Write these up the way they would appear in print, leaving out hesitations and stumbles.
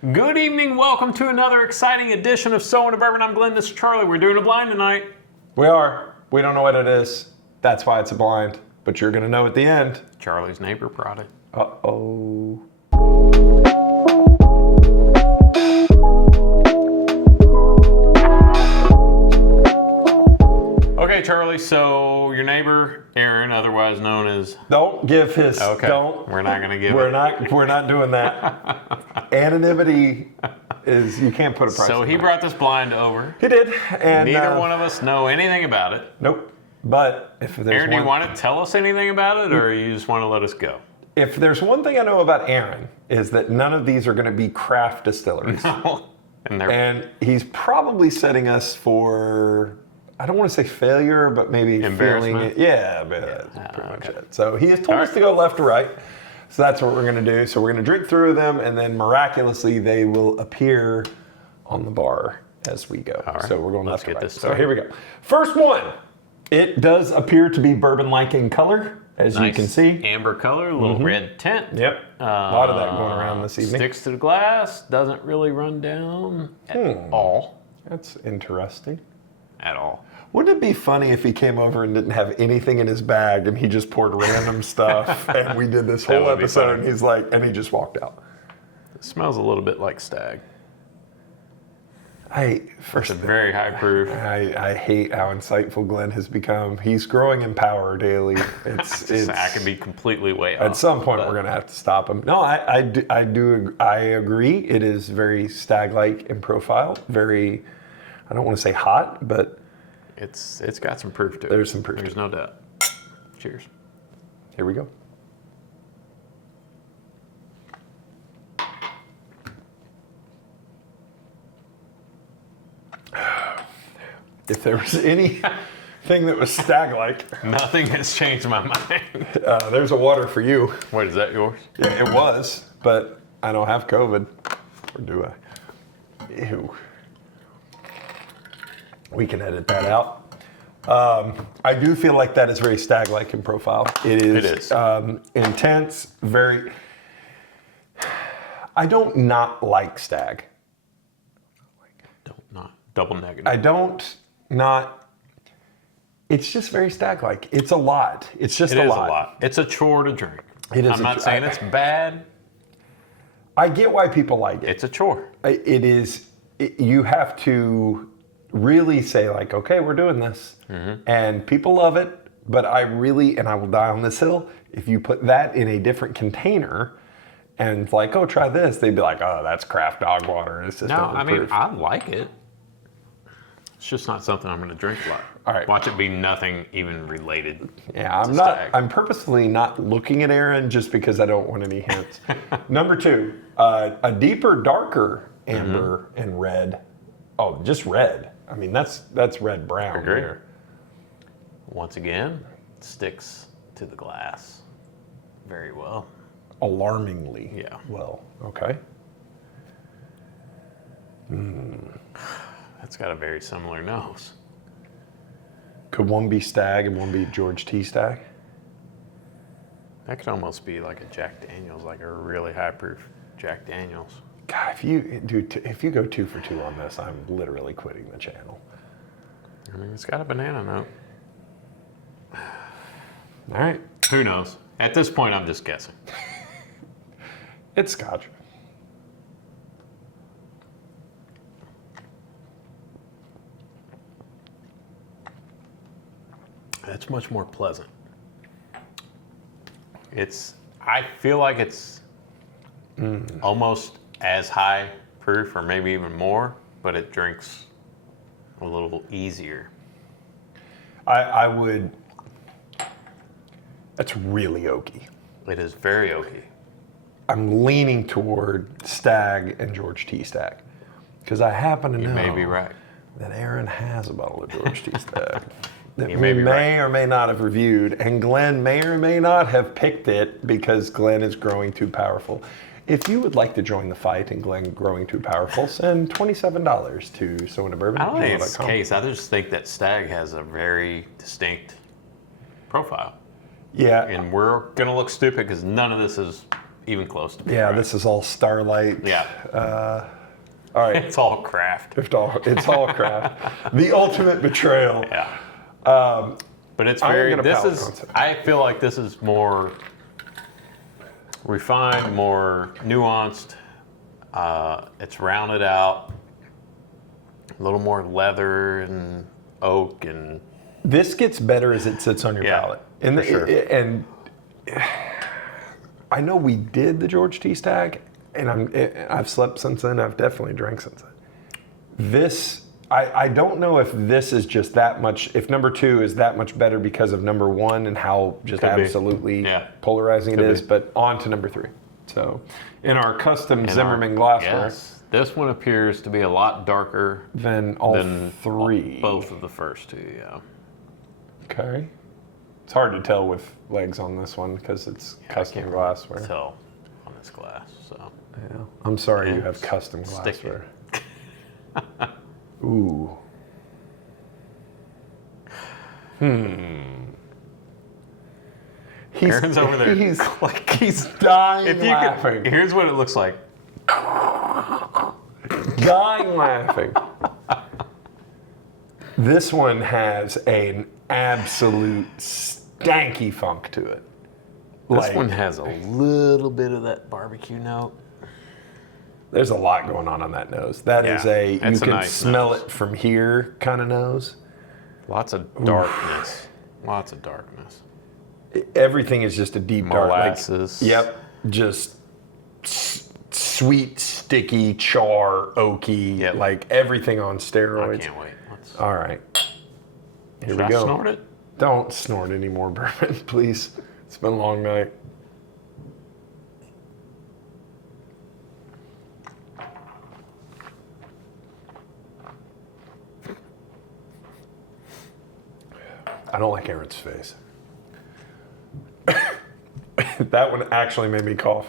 Good evening. Welcome to another exciting edition of So in a Bourbon. I'm Glenn. This is Charlie. We're doing a blind tonight. We are. We don't know what it is. That's why it's a blind. But you're going to know at the end. Charlie's neighbor brought it. Uh-oh. Okay, Charlie. So your neighbor, Aaron, otherwise known as... Don't give his... Okay. Don't. We're not going to give We're it. We're not doing that. Anonymity is... You can't put a price So on he that. brought this blind over. He did. And Neither one of us know anything about it. Nope. But if there's Aaron, do you want to tell us anything about it, or you just want to let us go? If there's one thing I know about Aaron, is that none of these are going to be craft distilleries. And he's probably setting us for... I don't want to say failure, but maybe feeling it. Yeah, but that's pretty much it. So he has told us to go left to right. So that's what we're going to do. So we're going to drink through them, and then miraculously they will appear on the bar as we go. All right. So we're going Let's left to get right. this So started. here we go. First one. It does appear to be bourbon-like in color, as you can see. Amber color, a little red tint. Yep. A lot of that going around this evening. Sticks to the glass, doesn't really run down at all. That's interesting. At all. Wouldn't it be funny if he came over and didn't have anything in his bag and he just poured random stuff and we did this whole would be episode funny. and he's like, and he just walked out. It smells a little bit like Stagg. It's a very high proof. I hate how insightful Glenn has become. He's growing in power daily. I could be completely way off. At some point, we're going to have to stop him. No, I agree. It is very Stagg-like in profile. Very, I don't want to say hot, but It's got some proof to it. There's some proof to There's no doubt. Cheers. here we go. If there was anything that was Stagg-like, Nothing has changed my mind. there's a water for you. Wait, is that yours? Yeah, it was, but I don't have COVID. Or do I? Ew. We can edit that out. I do feel like that is very Stagg-like in profile. It is. Intense, very... I don't not like Stagg. Not double negative. I don't not... It's just very Stagg-like. It's a lot. It's just It a is lot. a lot. It's a chore to drink. It is I'm not saying it's bad. I get why people like it. It's a chore. It is... you have to really say like, okay, we're doing this. And people love it, but I will die on this hill. If you put that in a different container and it's like, oh, try this, they'd be like, oh, that's craft dog water. It's just No, I mean, overproof. I like it. It's just not something I'm going to drink a lot. All right. Watch it be nothing even related. Yeah, to Stagg. I'm purposefully not looking at Aaron just because I don't want any hints. Number two, a deeper, darker amber and red. Oh, just red. I mean, that's red brown Agree. there. Once again, sticks to the glass very well. Alarmingly. Yeah. Well, okay. That's got a very similar nose. Could one be Stagg and one be George T. Stagg? That could almost be like a Jack Daniels, like a really high proof Jack Daniels. God, if you go 2 for 2 on this, I'm literally quitting the channel. I mean, it's got a banana note. All right. Who knows? At this point, I'm just guessing. It's Scotch. That's much more pleasant. I feel like it's almost as high proof or maybe even more, but it drinks a little easier. I would. That's really oaky. It is very oaky. I'm leaning toward Stagg and George T. Stagg because I happen to know You may be right. that Aaron has a bottle of George T. Stagg that You we may be may or may not have reviewed, and Glenn may or may not have picked it because Glenn is growing too powerful. If you would like to join the fight and Glenn growing too powerful, send $27 to So in a Bourbon. I don't think it's the case. I just think that Stagg has a very distinct profile. Yeah. And we're going to look stupid because none of this is even close to being Yeah, right. this is all Starlight. Yeah. All right. It's all craft. It's all craft. The ultimate betrayal. Yeah. But it's I'm very, gonna this palate is, concept. I feel like this is more refined, more nuanced. It's rounded out, a little more leather and oak and This gets better as it sits on your Yeah, palate. And for sure. And I know we did the George T. Stagg, and I've slept since then. I've definitely drank since then. This, I don't know if this is just that much, if number 2 is that much better because of number 1 and how just Could be. absolutely Yeah. polarizing it Could is, be. but on to number 3. So in our custom Zimmerman glassware, Yes. This one appears to be a lot darker than all than 3. both of the first 2, yeah. Okay. It's hard to tell with legs on this one because it's custom glassware. Tell on this glass, so. Yeah. I'm sorry you Yeah, have custom stick glassware. Ooh. Aaron's over there. He's like, he's dying if you laughing. could, here's what it looks like. Dying laughing. This one has an absolute stanky funk to it. This one has a little bit of that barbecue note. There's a lot going on that nose. That is Yeah, you it's a can nice smell nose. it from here kind of nose. Lots of darkness. Lots of darkness. Everything is just a deep dark. Molasses. Yep. Just sweet, sticky, char, oaky, Yep. like everything on I steroids. can't wait. Let's, All right. Here should we I go. snort it? Don't snort anymore, Bourbon, please. It's been a long night. I don't like Aaron's face. That one actually made me cough.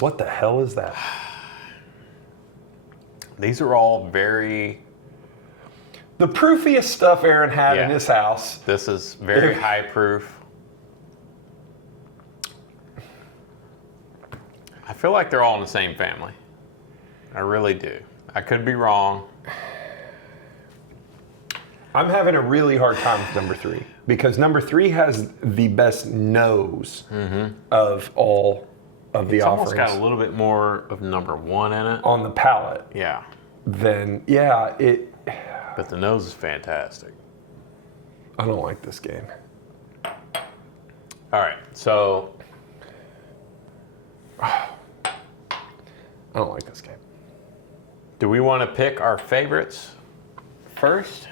What the hell is that? These are all very, The proofiest stuff Aaron had in Yeah. his house. this is very high proof. I feel like they're all in the same family. I really do. I could be wrong. I'm having a really hard time with number 3 because number 3 has the best nose of all of the It's offerings almost got a little bit more of number 1 in it. on the palate. Yeah. Then yeah, But the nose is fantastic. I don't like this game. All right. So I don't like this game. do we want to pick our favorites first?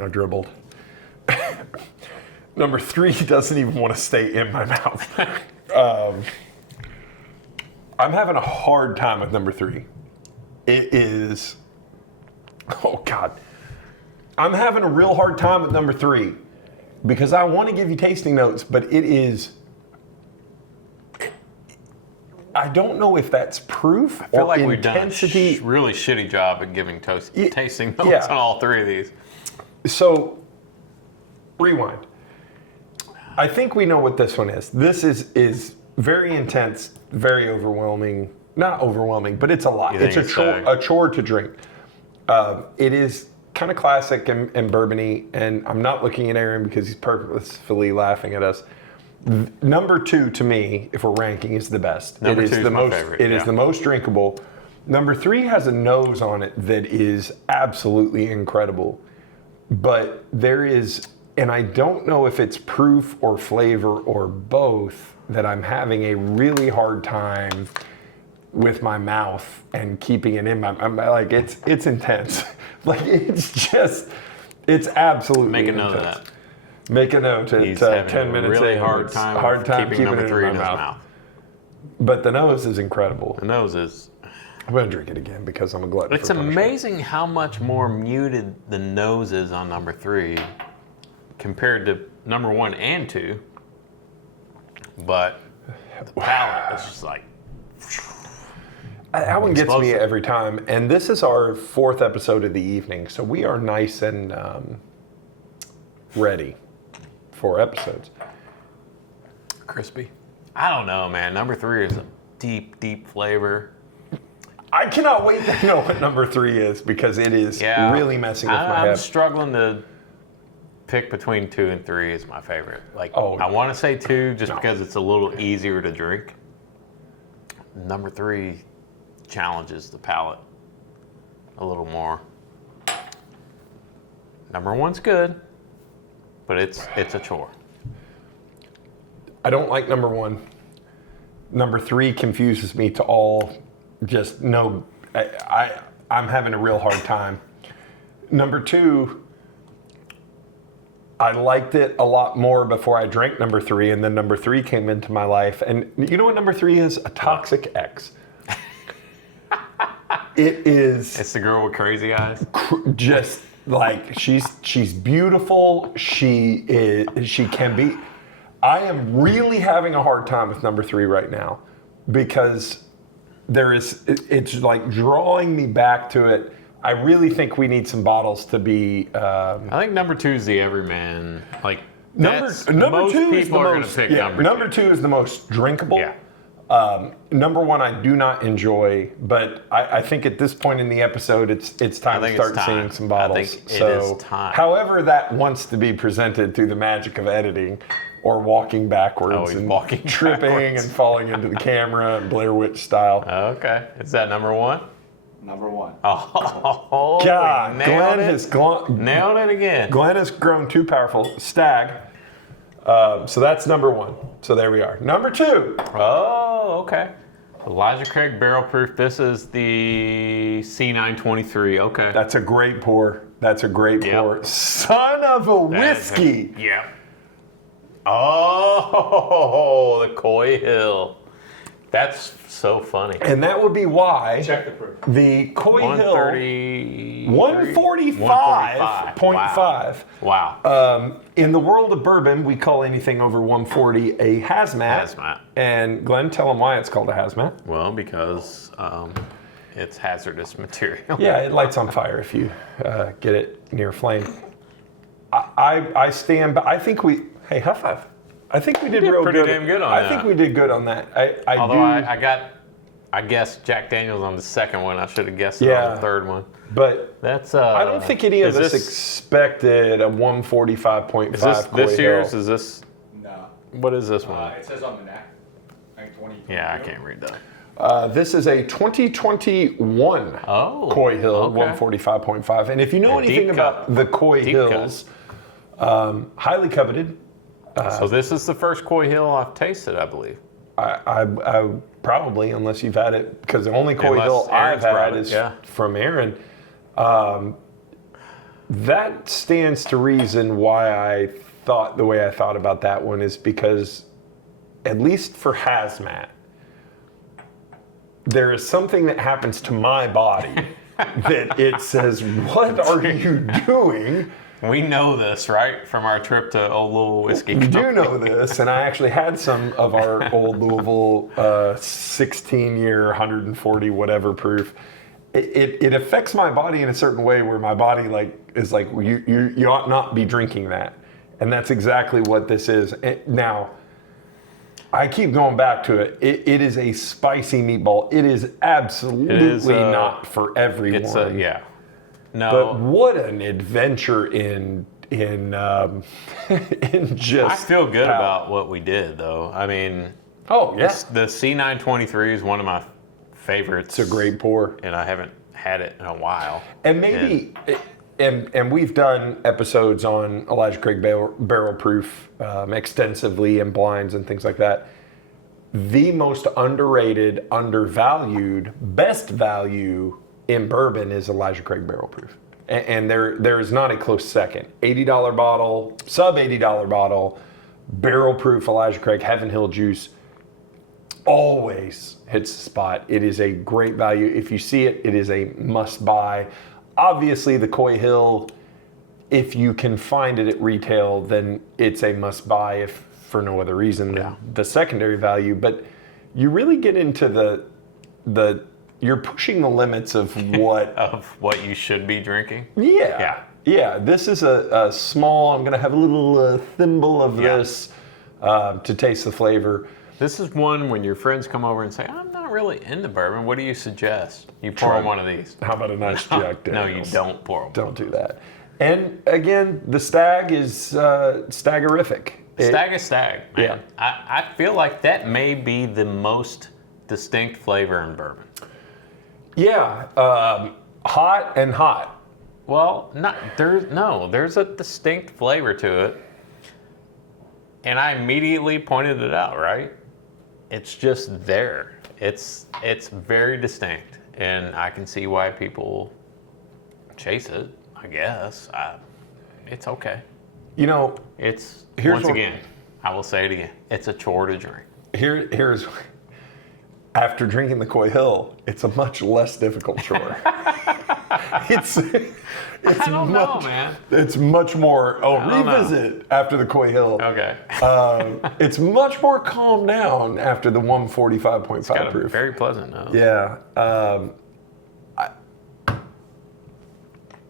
I dribbled. Number 3 doesn't even want to stay in my mouth. I'm having a hard time with number 3. It is, oh God. I'm having a real hard time with number 3 because I want to give you tasting notes, but it is, I don't know if that's proof I feel or like we've done a intensity. really shitty job at giving tasting notes yeah. on all 3 of these. So, rewind. I think we know what this one is. This is very intense, very overwhelming. Not overwhelming, but it's a lot. You It's think a it's chore, Stagg? a chore to drink. It is kind of classic and bourbony, and I'm not looking at Aaron because he's purposefully laughing at us. Number 2 to me, if we're ranking, is the best. Number It is 2 is the my most. favorite, It is yeah. the most drinkable. Number 3 has a nose on it that is absolutely incredible. But there is, and I don't know if it's proof or flavor or both, that I'm having a really hard time with my mouth and keeping it in my, like it's intense. Like it's absolutely Make a note of intense. that. Make a note at He's having 10 a minutes really in. hard It's time, hard time keeping number it 3 in in my his mouth. mouth. But the nose is incredible. The nose is. I'm gonna drink it again because I'm a glutton. It's for punishment. amazing how much more muted the nose is on number 3 compared to number 1 and 2. But the palate is just like. That one gets me Explosive. every time. And this is our 4th episode of the evening, so we are nice and ready for episodes. Crispy. I don't know, man. Number 3 is a deep, deep flavor. I cannot wait to know what number 3 is because it is really messing with my head. I'm struggling to pick between 2 and 3 is my favorite. Like, I want to say 2 just because it's a little easier to drink. Number 3 challenges the palate a little more. Number 1's good, but it's a chore. I don't like number 1. Number 3 confuses me to all. Just no, I'm having a real hard time. Number 2, I liked it a lot more before I drank number 3, and then number 3 came into my life. And you know what number 3 is? A toxic ex. It is. It's the girl with crazy eyes. Just like she's beautiful. She can be. I am really having a hard time with number 3 right now because it's like drawing me back to it. I really think we need some bottles to be. I think number 2 is the everyman. Like number most 2 is the people are most. going to pick number 2 is the most drinkable. Yeah. Number 1 I do not enjoy, but I think at this point in the episode it's time to start seeing some bottles. I think it is time. However that wants to be presented through the magic of editing. Or walking backwards and tripping and falling into the camera and Blair Witch style. Okay. Is that number 1? Number 1. Oh, God, nailed Nailed it again. Glenn has grown too powerful. Stagg. So that's number 1. So there we are. Number 2. Oh, okay. Elijah Craig Barrel Proof. This is the C923. Okay. That's a great pour. Pour. Son of a whiskey. Yeah. Oh, the Coy Hill. That's so funny. And that would be why Check the proof. the Coy Hill 145.5. Wow. In the world of bourbon, we call anything over 140 a hazmat. And Glenn, tell them why it's called a hazmat. Well, because it's hazardous material. Yeah, it lights on fire if you get it near flame. I stand by. I think we. Hey, high five. I think we did real pretty good. Damn good on that. I think we did good on that. I guessed Jack Daniels on the second one. I should have guessed it on the third one. But that's. I don't think any of us expected a 145.5. Is this year's? Is this? No. What is this one? It says on the neck. I think 20. Yeah, I can't read that. This is a 2021 Coy Hill 145.5. And if you know anything about the Coy Hills, highly coveted. So this is the first Coy Hill I've tasted, I believe. I probably, unless you've had it, because the only Coy Hill I've had is from Aaron. That stands to reason why I thought the way I thought about that one is because, at least for hazmat, there is something that happens to my body that it says, "What are you doing?" We know this, right? From our trip to Old Louisville Whiskey We Company. do know this, and I actually had some of our Old Louisville 16-year, 140 whatever proof. It affects my body in a certain way where my body is like, you ought not be drinking that. And that's exactly what this is. Now, I keep going back to it. It is a spicy meatball. It is absolutely not for everyone. No. But what an adventure in just. I feel good about what we did, though. I mean, the C923 is one of my favorites. It's a great pour, and I haven't had it in a while. And maybe, and we've done episodes on Elijah Craig Barrel Proof extensively, and blinds and things like that. The most underrated, undervalued, best value in bourbon is Elijah Craig Barrel Proof. And there is not a close second. $80 bottle, sub $80 bottle, barrel proof Elijah Craig Heaven Hill juice always hits the spot. It is a great value. If you see it, it is a must buy. Obviously the Coy Hill, if you can find it at retail, then it's a must buy if for no other reason than the secondary value. But you really get into the you're pushing the limits of what you should be drinking. Yeah. Yeah, this is a small, I'm going to have a little thimble of this to taste the flavor. This is one when your friends come over and say, I'm not really into bourbon. What do you suggest? You pour them one of these. How about a nice Jack No, Daniels? you don't pour them. Don't do that. And again, the Stagg is staggerific. Stagg is Stagg, man. Yeah. I feel like that may be the most distinct flavor in bourbon. Yeah, hot and hot. Well, there's a distinct flavor to it. And I immediately pointed it out, right? It's just there. It's very distinct. And I can see why people chase it, I guess. It's okay. You know, Again, I will say it again. It's a chore to drink. Here's after drinking the Coy Hill, it's a much less difficult chore. It's I don't know, man. It's much more. Revisit after the Coy Hill. Okay. It's much more calmed down after the 145.5 proof. Very pleasant note. Yeah.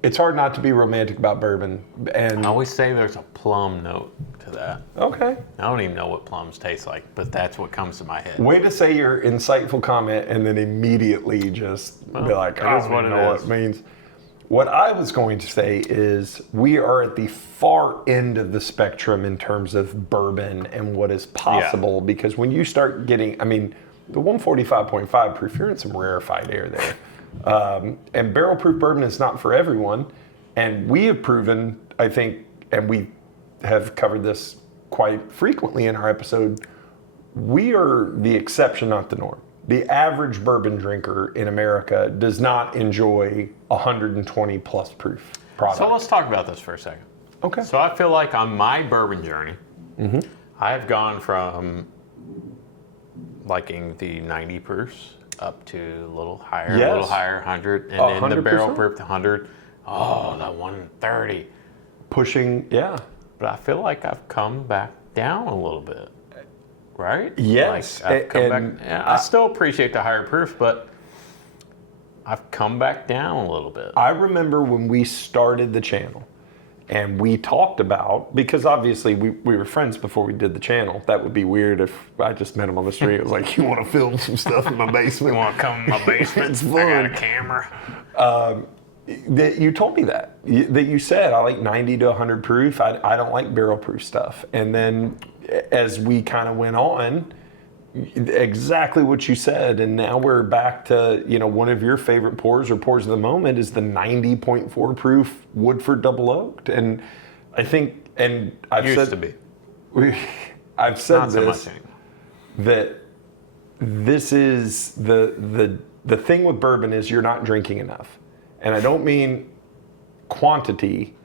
It's hard not to be romantic about bourbon, and I always say there's a plum note to that. okay. I don't even know what plums taste like, but that's what comes to my head. Way to say your insightful comment and then immediately just be like, I don't even know what it means. What I was going to say is we are at the far end of the spectrum in terms of bourbon and what is possible, because when you start getting, the 145.5 proof, you're in some rarefied air there. And barrel proof bourbon is not for everyone. And we have proven, I think, and we have covered this quite frequently in our episode, we are the exception, not the norm. The average bourbon drinker in America does not enjoy 120 plus proof product. So let's talk about this for a second. Okay. So I feel like on my bourbon journey, I've gone from liking the 90 proofs up to a little higher, 100, and then the barrel 100%? proof to 100. Oh, that 130. Pushing, yeah. But I feel like I've come back down a little bit, right? Yes. Like I've come back. Yeah, I still appreciate the higher proof, but I've come back down a little bit. I remember when we started the channel and we talked about, because obviously we were friends before we did the channel. That would be weird if I just met him on the street. It was like, you want to film some stuff in my basement? You want to come in my basement? It's I fun. got a camera. That you told me that you said I like 90 to 100 proof. I don't like barrel proof stuff. And then as we kind of went on, exactly what you said, and now we're back to one of your favorite pours or pours of the moment is the 90.4 proof Woodford Double Oaked, and I think, and I've Used said to be. I've said Not so this much anymore. that this is the thing with bourbon is you're not drinking enough, and I don't mean quantity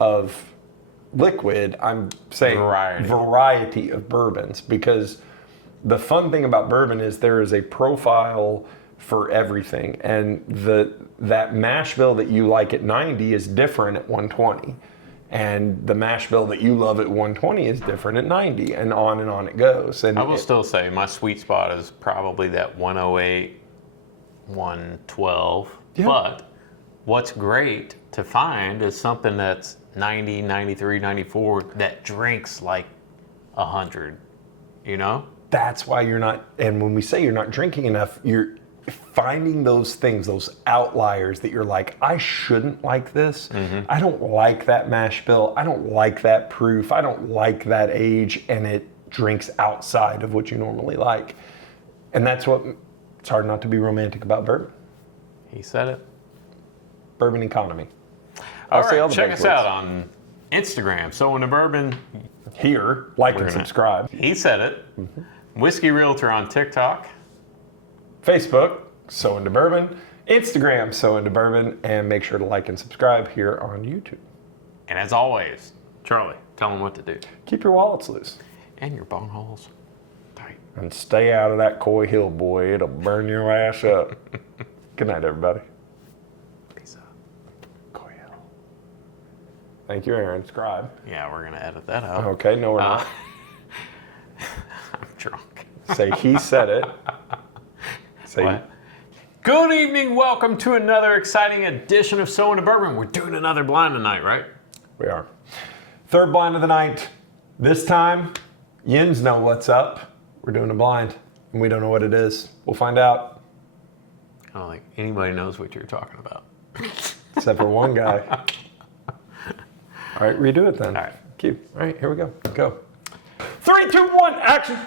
of liquid. I'm saying variety of bourbons, because the fun thing about bourbon is there is a profile for everything, and that mash bill that you like at 90 is different at 120, and the mash bill that you love at 120 is different at 90, and on it goes. And I will still say my sweet spot is probably that 108, 112. Yeah. But what's great to find is something that's 90, 93, 94 that drinks like 100, That's why you're not, and when we say you're not drinking enough, you're finding those things, those outliers that you're like, I shouldn't like this. I don't like that mash bill. I don't like that proof. I don't like that age, and it drinks outside of what you normally like. And that's what, it's hard not to be romantic about bourbon. He said it. Bourbon economy. All right, check us out on Instagram. So in the bourbon, here, like and subscribe. He said it. Whiskey Realtor on TikTok. Facebook, So Into Bourbon. Instagram, So Into Bourbon. And make sure to like and subscribe here on YouTube. And as always, Charlie, tell them what to do. Keep your wallets loose. And your bone holes tight. And stay out of that Coy Hill, boy. It'll burn your ass up. Good night, everybody. Peace out. Coy Hill. Thank you, Aaron. Scribe. Yeah, we're going to edit that out. Okay, no, we're not. I'm drunk. Say he said it. Say What? Good evening. Welcome to another exciting edition of So Into Bourbon. We're doing another blind tonight, right? We are. Third blind of the night. This time, Yins know what's up. We're doing a blind, and we don't know what it is. We'll find out. I don't think anybody knows what you're talking about. Except for one guy. All right, redo it then. All right. Cue. All right, here we go. Go. 3, 2, 1, action.